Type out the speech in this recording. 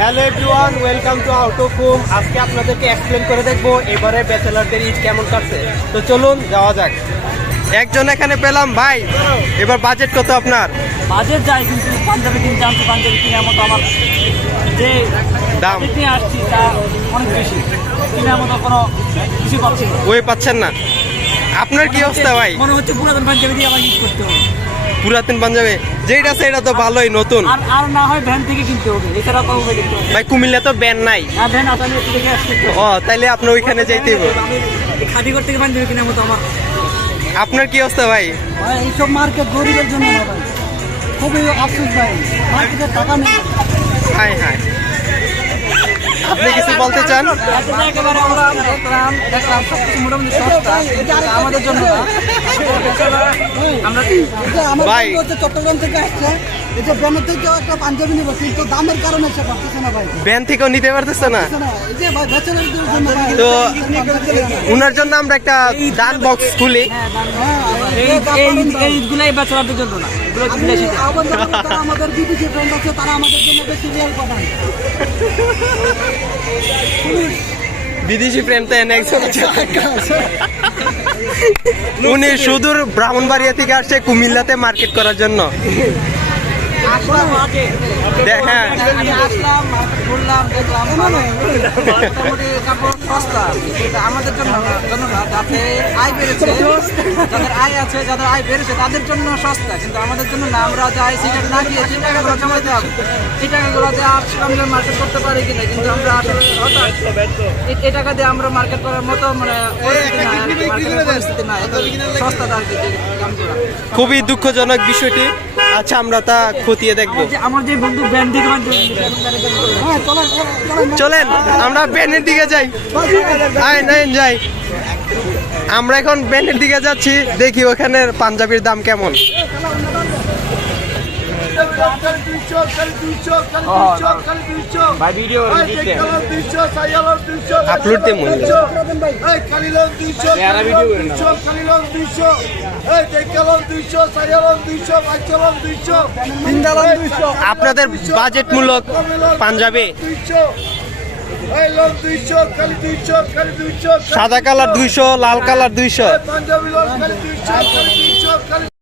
Hello everyone, welcome to out of home. আজকে আপনাদেরকে explain করে দেখবো এবারে ব্যাচেলারদের ঈদ কেমন কাটছে। তো চলুন যাওয়া যাক। একজন এখানে পেলাম ভাই, এবার বাজেট কত আপনার? বাজেট যায়, কিন্তু পাঞ্জাবি কিনতে আনছি, পাঞ্জাবি কেনার মতো আমার যে দাম নিয়ে আসছি তা অনেক বেশি, কেনার মতো কোনো কিছু পাচ্ছি না। ওই পাচ্ছেন না? আপনার কি অবস্থা ভাই? মনে হচ্ছে পুরাতন পাঞ্জাবি দিয়ে আবার ইউজ করতে হবে। পুরাতন পাঞ্জাবি যেটা সেটা তো ভালোই, নতুন। আর না হয় ভ্যান থেকে কিনতে হবে, এছাড়া তো হবে কিনতে হবে। ভাই কুমিল্লা তো ব্যান নাই। আর ভ্যান আসলে একটু দেখে আসতে হবে। ও তাইলে আপনি ওইখানে যাইতে হবে। এই খাদিগর থেকে পাঞ্জাবি কেনার মতো আমার। আপনার কি অবস্থা ভাই? এইসব মার্কেট গরিবের জন্য না ভাই, খুবই আফসোস ভাই, মার্কেটে টাকা নেই। হাই হাই, আপনি কিছু বলতে চান? একেবারে আমরা দেখলাম সবকিছু মোটামুটি সস্তা, এটা আমাদের জন্য না। ভাই চট্টগ্রাম থেকে আসছে, এই যে ব্যানের থেকেও একটা পাঞ্জাবি নিব, কিন্তু দামের কারণে সে পারতেছে না ভাই। ব্যান থেকেও নিতে পারতেছে না। এই যে ভাই ব্যাচেলারদের জন্য ভাই, তো উনার জন্য আমরা একটা দান বক্স খুলি। এইগুলাই ব্যাচেলারদের জন্য না, এগুলো বিদেশিদের। আমাদের বিদেশি ফ্রেন্ড আছে, তারা আমাদের জন্য বেশি রিয়াল পাঠায়। বিদেশি ফ্রেন্ড তো এনে একজন আছে। উনি সুদূর ব্রাহ্মণবাড়িয়া থেকে আসছে কুমিল্লাতে মার্কেট করার জন্য। হ্যাঁ, আমি আসলাম, মার্কেট ঘুরলাম, দেখলাম মোটামুটি কাপড় সস্তা, কিন্তু আমাদের জন্য না, যাদের আয় বেড়েছে, যাদের আয় আছে, যাদের আয় বেড়েছে তাদের জন্য সস্তা, কিন্তু আমাদের জন্য না। আমরা যাই সিগারেট না গিয়ে যে টাকাগুলো জমাইতে হবে, এই টাকাগুলো দিয়ে আমরা মার্কেট করতে পারি কিনা, কিন্তু আমরা আসলে এই টাকা দিয়ে আমরা মার্কেট করার মতো মানে পরিস্থিতি না, সস্তা আর কি দামগুলো। খুবই দুঃখজনক বিষয়টি। আচ্ছা, আমরা তা খতিয়ে দেখবো। আমার যে বন্ধু ব্যান্ড দিকে চলেন আমরা ব্যানের দিকে যাই। যাই, আমরা এখন ব্যানের দিকে যাচ্ছি, দেখি ওখানে পাঞ্জাবির দাম কেমন। আপলোড দিয়ে মনে আপনাদের বাজেটমূলক পাঞ্জাবি সাদা কালার 200, লাল কালার 200।